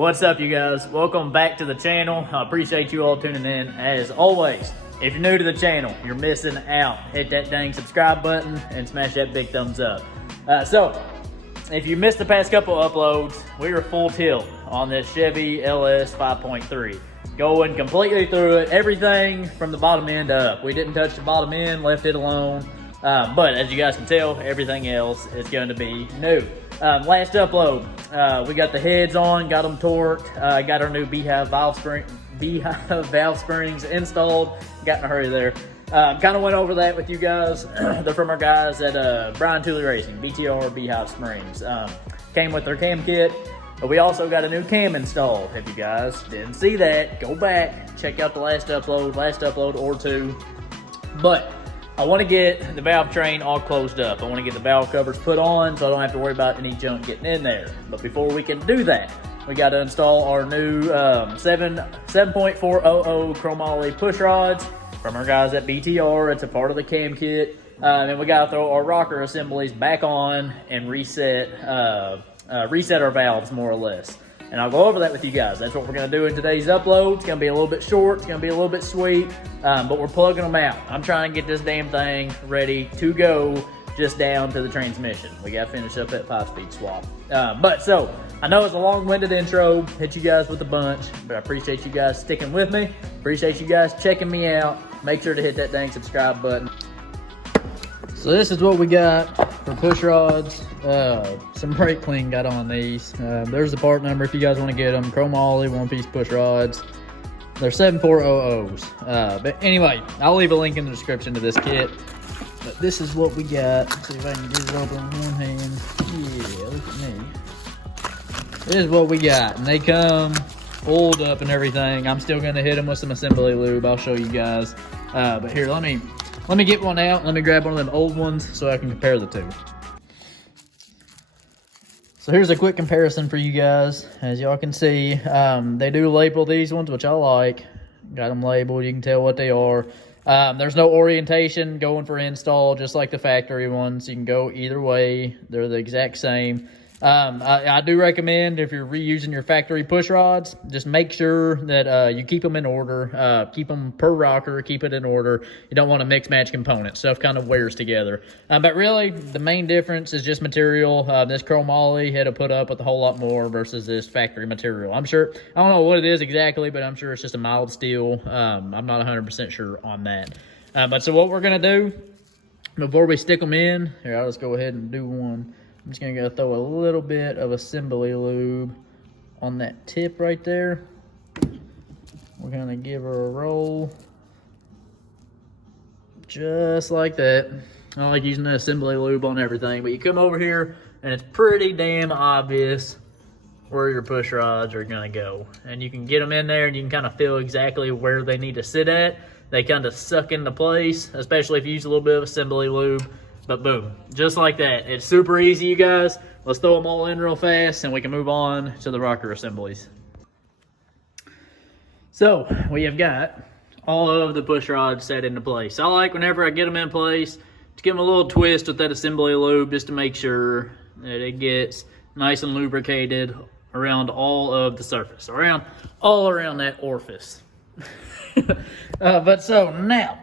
What's up, you guys? Welcome back to the channel. I appreciate you all tuning in. As always, if you're new to the channel, you're missing out. Hit that dang subscribe button and smash that big thumbs up. So, if you missed the past couple uploads, we were full tilt on this Chevy LS 5.3. Going completely through it, everything from the bottom end up. We didn't touch the bottom end, left it alone. But as you guys can tell, everything else is going to be new. Last upload, we got the heads on, got them torqued, got our new Beehive Valve springs installed. Got in a hurry there. Kind of went over that with you guys. They're from our guys at Brian Tooley Racing, BTR Beehive Springs. Came with their cam kit. But we also got a new cam installed. If you guys didn't see that, go back, check out the last upload or two. But I want to get the valve train all closed up. I want to get the valve covers put on so I don't have to worry about any junk getting in there. But before we can do that, we got to install our new 7.400 Chromoly pushrods from our guys at BTR. It's a part of the cam kit. And we got to throw our rocker assemblies back on and reset our valves more or less. And I'll go over that with you guys. That's what we're going to do in today's upload. It's going to be a little bit short. It's going to be a little bit sweet. But we're plugging them out. I'm trying to get this damn thing ready to go just down to the transmission. We got to finish up that 5-speed swap. So, I know it's a long-winded intro. Hit you guys with a bunch. But I appreciate you guys sticking with me. Appreciate you guys checking me out. Make sure to hit that dang subscribe button. So this is what we got for push rods. Some brake clean got on these. There's the part number if you guys want to get them. Chromoly one-piece push rods. They're 7400s. But anyway, I'll leave a link in the description to this kit. But this is what we got. Let's see if I can get it open on one hand. Yeah, look at me. This is what we got. And they come oiled up and everything. I'm still going to hit them with some assembly lube. I'll show you guys. But here, let me get one out. Let me grab one of them old ones so I can compare the two. So here's a quick comparison for you guys. As y'all can see, they do label these ones, which I like. Got them labeled. You can tell what they are. There's no orientation going for install, just like the factory ones. You can go either way. They're the exact same. I do recommend if you're reusing your factory push rods, just make sure that you keep them in order. Keep them per rocker, keep it in order. You don't want to mix match components. Stuff kind of wears together. But really, the main difference is just material. This Chromoly had to put up with a whole lot more versus this factory material. I'm sure, I don't know what it is exactly, but I'm sure it's just a mild steel. I'm not 100% sure on that. But so what we're going to do, before we stick them in, here, I'll just go ahead and do one. I'm just going to go throw a little bit of assembly lube on that tip right there. We're going to give her a roll. Just like that. I like using the assembly lube on everything. But you come over here and it's pretty damn obvious where your push rods are going to go. And you can get them in there and you can kind of feel exactly where they need to sit at. They kind of suck into place, especially if you use a little bit of assembly lube. But boom, just like that. It's super easy, you guys. Let's throw them all in real fast and we can move on to the rocker assemblies. So we have got all of the push rods set into place. I like whenever I get them in place to give them a little twist with that assembly lube just to make sure that it gets nice and lubricated around all of the surface, all around that orifice. But so now,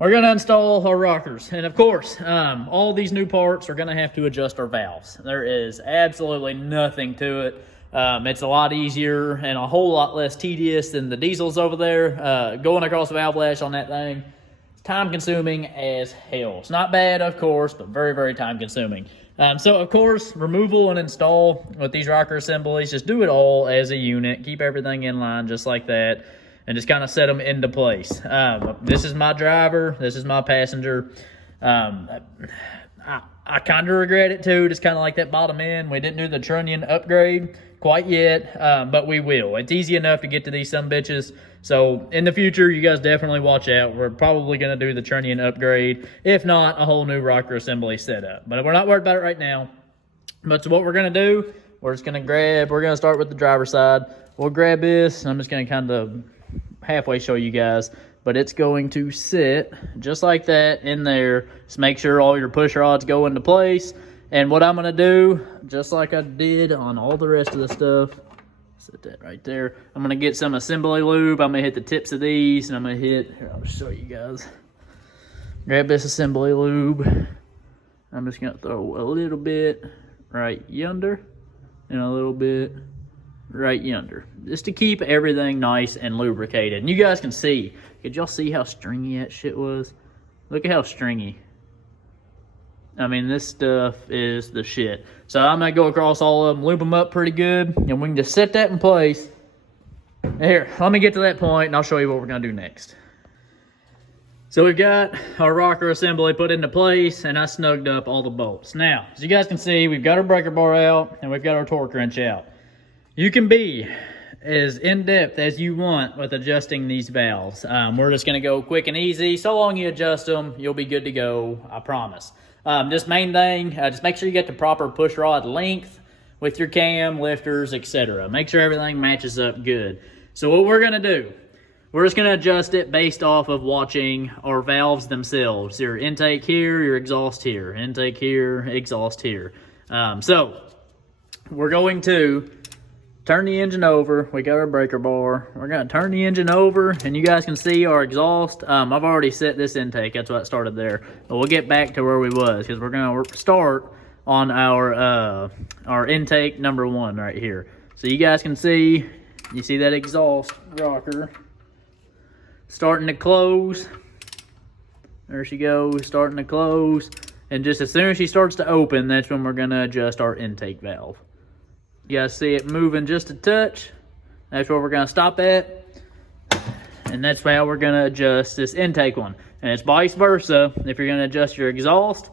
we're going to install our rockers. And of course, all these new parts are going to have to adjust our valves. There is absolutely nothing to it. It's a lot easier and a whole lot less tedious than the diesels over there. Going across the valve lash on that thing, it's time consuming as hell. It's not bad, of course, but very, very time consuming. So of course, removal and install with these rocker assemblies, just do it all as a unit. Keep everything in line just like that. And just kind of set them into place. This is my driver. This is my passenger. I kind of regret it too. Just kind of like that bottom end. We didn't do the trunnion upgrade quite yet, but we will. It's easy enough to get to these sumbitches. So in the future, you guys definitely watch out. We're probably going to do the trunnion upgrade. If not, a whole new rocker assembly setup. But we're not worried about it right now. But so what we're going to do, we're going to start with the driver's side. We'll grab this. I'm just going to kind of halfway show you guys, but it's going to sit just like that in there. Just make sure all your push rods go into place. And what I'm going to do, just like I did on all the rest of the stuff, Set that right there. I'm gonna get some assembly lube. I'm gonna hit the tips of these, and I'm gonna hit, here, I'll just show you guys. Grab this assembly lube. I'm just gonna throw a little bit right yonder, and a little bit right yonder, just to keep everything nice and lubricated. And you guys can see, could y'all see how stringy that shit was? Look at how stringy. I mean, this stuff is the shit. So I'm gonna go across all of them, lube them up pretty good, and we can just set that in place. Here, let me get to that point, and I'll show you what we're gonna do next. So we've got our rocker assembly put into place, and I snugged up all the bolts. Now, as you guys can see, we've got our breaker bar out, and we've got our torque wrench out. You can be as in-depth as you want with adjusting these valves. We're just gonna go quick and easy. So long you adjust them, you'll be good to go, I promise. Just main thing, just make sure you get the proper push rod length with your cam, lifters, etc. Make sure everything matches up good. So what we're gonna do, we're just gonna adjust it based off of watching our valves themselves. Your intake here, your exhaust here. Intake here, exhaust here. So we're going to turn the engine over. We got our breaker bar. We're gonna turn the engine over, and you guys can see our exhaust. I've already set this intake. That's why it started there. But we'll get back to where we was, because we're gonna start on our intake number 1 right here. So you guys can see, you see that exhaust rocker starting to close. There she goes, starting to close. And just as soon as she starts to open, that's when we're gonna adjust our intake valve. You guys see it moving just a touch. That's where we're gonna stop at. And that's how we're gonna adjust this intake one. And it's vice versa. If you're gonna adjust your exhaust,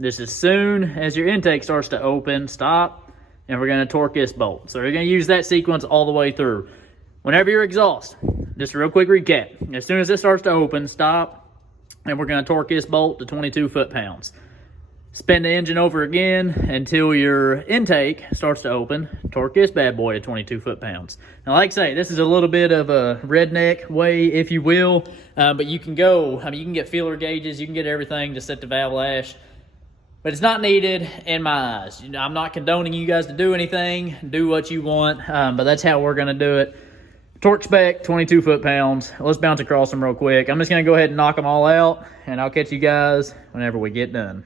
just as soon as your intake starts to open, stop, and we're gonna torque this bolt. So we're gonna use that sequence all the way through. Whenever your exhaust, just a real quick recap. As soon as it starts to open, stop, and we're gonna torque this bolt to 22 foot-pounds. Spin the engine over again until your intake starts to open. Torque this bad boy to 22 foot-pounds. Now, like I say, this is a little bit of a redneck way, if you will, but you can go, I mean, you can get feeler gauges, you can get everything to set the valve lash, but it's not needed in my eyes. You know, I'm not condoning you guys to do anything, do what you want, but that's how we're gonna do it. Torque spec, 22 foot-pounds. Let's bounce across them real quick. I'm just gonna go ahead and knock them all out, and I'll catch you guys whenever we get done.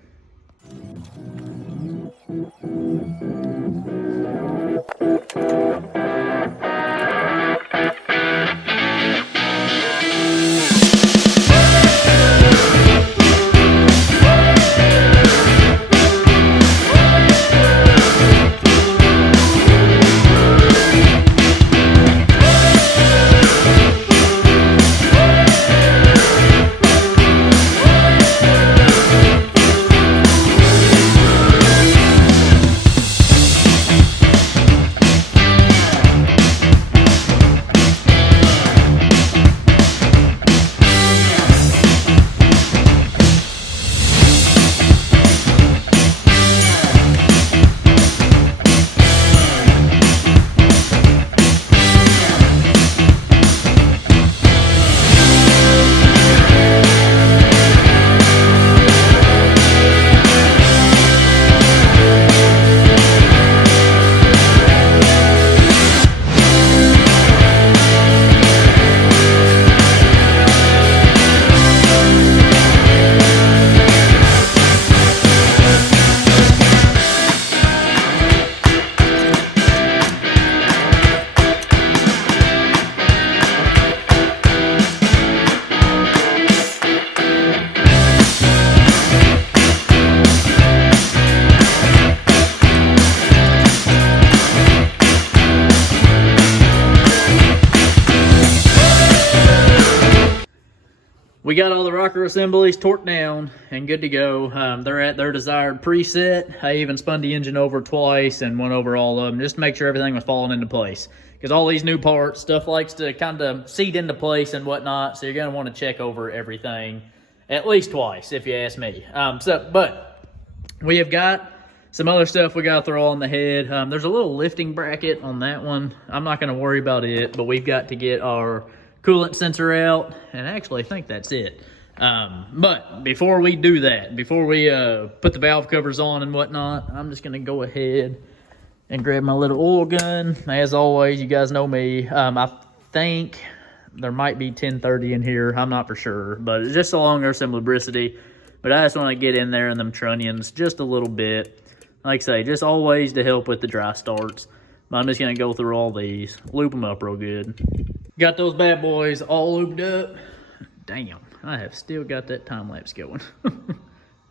We got all the rocker assemblies torqued down and good to go. They're at their desired preset. I even spun the engine over twice and went over all of them just to make sure everything was falling into place. Because all these new parts, stuff likes to kind of seat into place and whatnot, so you're going to want to check over everything at least twice, if you ask me. But we have got some other stuff we got to throw on the head. There's a little lifting bracket on that one. I'm not going to worry about it, but we've got to get our coolant sensor out, and actually I think that's it. But before we do that, before we put the valve covers on and whatnot, I'm just going to go ahead And grab my little oil gun. As always, you guys know me. I think there might be 1030 in here. I'm not for sure, but it's just along their some lubricity. But I just want to get in there in them trunnions just a little bit. Like I say, just always to help with the dry starts. But I'm just going to go through all these, loop them up real good. Got those bad boys all lubed up. Damn, I have still got that time lapse going.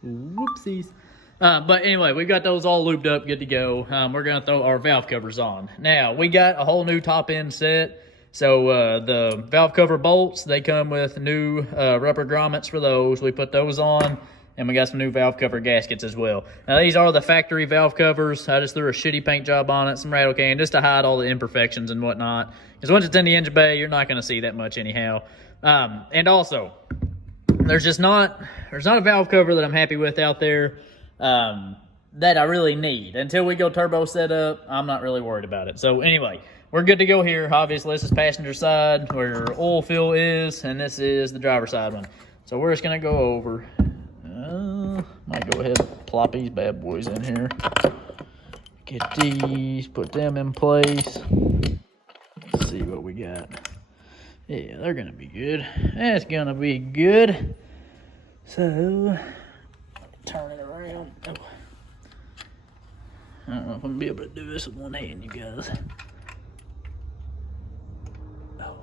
Whoopsies. But anyway, we got those all lubed up, good to go. We're going to throw our valve covers on. Now, we got a whole new top end set. So the valve cover bolts, they come with new rubber grommets for those. We put those on, and we got some new valve cover gaskets as well. Now, these are the factory valve covers. I just threw a shitty paint job on it, some rattle can, just to hide all the imperfections and whatnot. Because once it's in the engine bay, you're not going to see that much anyhow. And also, there's not a valve cover that I'm happy with out there. That I really need. Until we go turbo setup, I'm not really worried about it. So anyway, we're good to go here. Obviously, this is passenger side where your oil fill is, and this is the driver side one. So we're just gonna go over. Might go ahead and plop these bad boys in here. Get these, put them in place. Let's see what we got. Yeah, they're gonna be good. That's gonna be good. So turn it around. Oh. I don't know if I'm gonna be able to do this with one hand, you guys. Oh,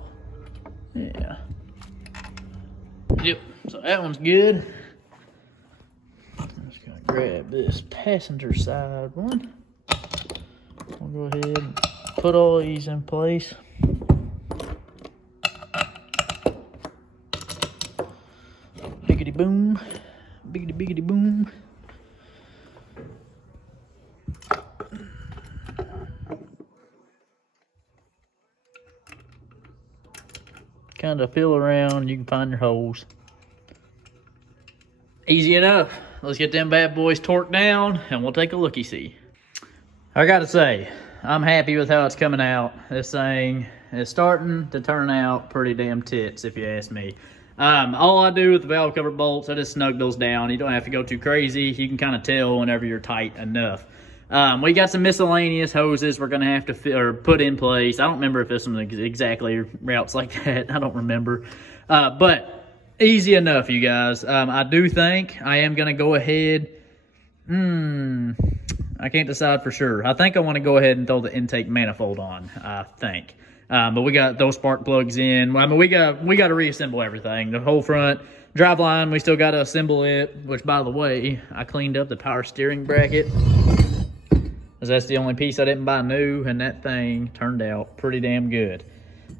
yeah. Yep, so that one's good. I'm just gonna grab this passenger side one. We'll go ahead and put all these in place. Biggity boom. Biggity biggity boom. Kind of feel around, you can find your holes. Easy enough. Let's get them bad boys torqued down and we'll take a looky-see. I gotta say, I'm happy with how it's coming out. This thing is starting to turn out pretty damn tits, if you ask me. All I do with the valve cover bolts, I just snug those down. You don't have to go too crazy. You can kind of tell whenever you're tight enough. We got some miscellaneous hoses we're going to have to put in place. I don't remember if this one exactly routes like that. I don't remember. But easy enough, you guys. I do think I am going to go ahead. I can't decide for sure. I think I want to go ahead and throw the intake manifold on, I think. But we got those spark plugs in. I mean, we got to reassemble everything. The whole front drive line, we still got to assemble it, which, by the way, I cleaned up the power steering bracket. Because that's the only piece I didn't buy new, and that thing turned out pretty damn good.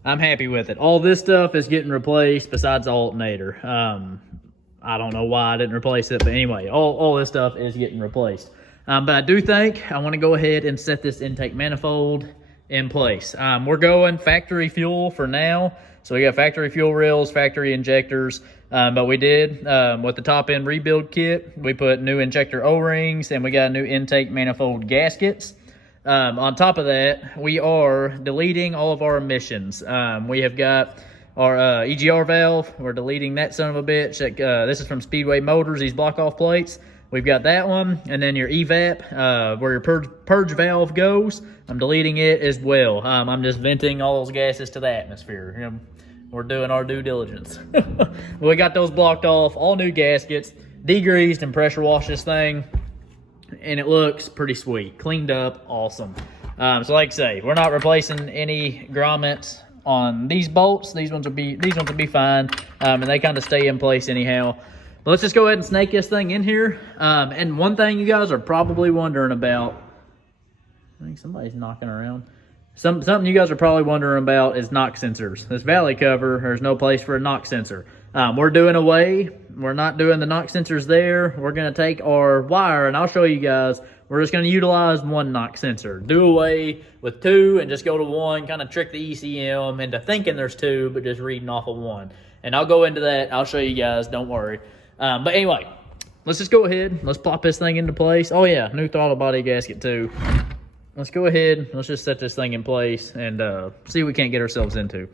I'm happy with it. All this stuff is getting replaced besides the alternator. I don't know why I didn't replace it, but anyway, all this stuff is getting replaced. But I do think I want to go ahead and set this intake manifold in place. We're going factory fuel for now. So we got factory fuel rails, factory injectors, but we did, with the top end rebuild kit, we put new injector O-rings and we got new intake manifold gaskets. On top of that, we are deleting all of our emissions. We have got our EGR valve. We're deleting that son of a bitch. This is from Speedway Motors, these block-off plates. We've got that one, and then your evap, where your purge valve goes. I'm deleting it as well. I'm just venting all those gases to the atmosphere. You know, we're doing our due diligence. We got those blocked off, all new gaskets, degreased and pressure washed this thing, and it looks pretty sweet. Cleaned up, awesome. So like I say, we're not replacing any grommets on these bolts. These ones will be fine, and they kind of stay in place anyhow. But let's just go ahead and snake this thing in here. And one thing you guys are probably wondering about, I think somebody's knocking around. Something you guys are probably wondering about is knock sensors. This valley cover, there's no place for a knock sensor. We're doing away. We're not doing the knock sensors there. We're going to take our wire, and I'll show you guys. We're just going to utilize one knock sensor. Do away with two and just go to one. Kind of trick the ECM into thinking there's two, but just reading off of one. And I'll go into that. I'll show you guys. Don't worry. But anyway, let's just go ahead. Let's plop this thing into place. Oh, yeah, new throttle body gasket, too. Let's go ahead. Let's just set this thing in place and see what we can't get ourselves into.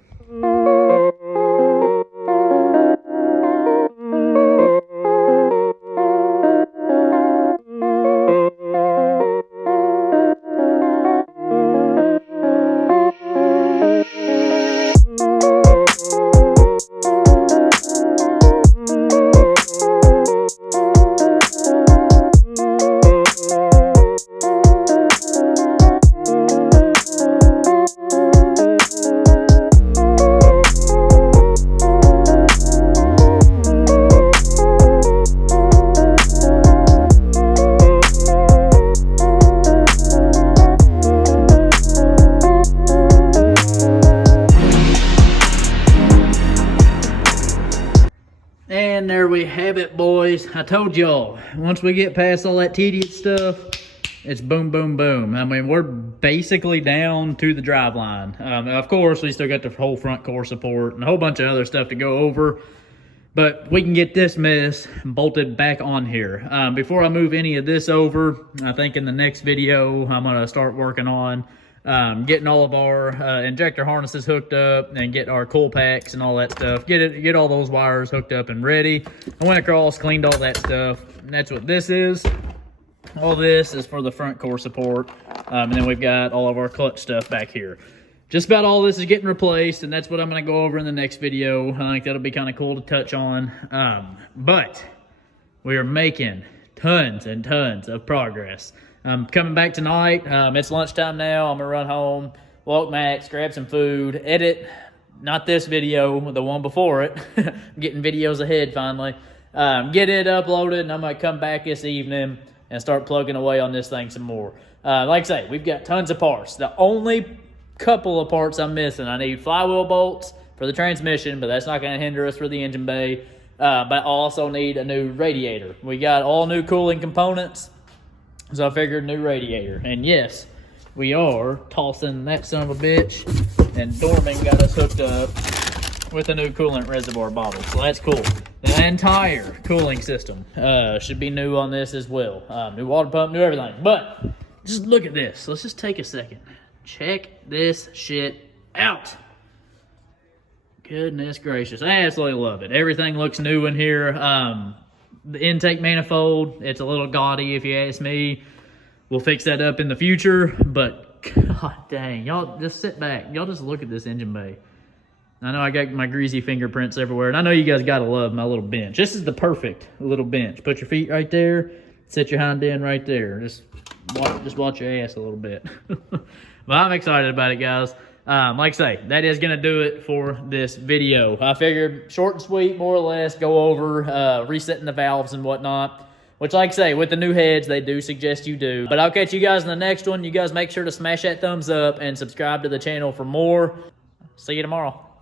have it, boys. I told y'all, once we get past all that tedious stuff, it's boom, boom, boom. I mean, we're basically down to the driveline. Of course, we still got the whole front core support and a whole bunch of other stuff to go over. But we can get this mess bolted back on here. Before I move any of this over, I think in the next video, I'm going to start working on getting all of our injector harnesses hooked up and get our coil packs and all that stuff. Get all those wires hooked up and ready. I went across, cleaned all that stuff. And that's what this is. All this is for the front core support. And then we've got all of our clutch stuff back here. Just about all this is getting replaced, and that's what I'm going to go over in the next video. I think that'll be kind of cool to touch on. But we are making tons and tons of progress. Coming back tonight. It's lunchtime now. I'm going to run home, walk Max, grab some food, edit, not this video, the one before it. I'm getting videos ahead finally. Get it uploaded, and I'm going to come back this evening and start plugging away on this thing some more. Like I say, we've got tons of parts. The only couple of parts I'm missing, I need flywheel bolts for the transmission, but that's not going to hinder us for the engine bay. But I also need a new radiator. We got all new cooling components, so I figured new radiator. And yes, we are tossing that son of a bitch, and Dorman got us hooked up with a new coolant reservoir bottle, so that's cool. The entire cooling system should be new on this as well. New water pump, new everything. But just look at this. Let's just take a second. Check this shit out. Goodness gracious. I absolutely love it. Everything looks new in here. The intake manifold, it's a little gaudy if you ask me. We'll fix that up in the future. But god dang, y'all just sit back. Y'all just look at this engine bay. I know I got my greasy fingerprints everywhere. And I know you guys gotta love my little bench. This is the perfect little bench. Put your feet right there. Sit your hind end right there. Just watch your ass a little bit. Well, I'm excited about it, guys. Like I say, that is going to do it for this video. I figured short and sweet, more or less, go over resetting the valves and whatnot. Which, like I say, with the new heads, they do suggest you do. But I'll catch you guys in the next one. You guys make sure to smash that thumbs up and subscribe to the channel for more. See you tomorrow.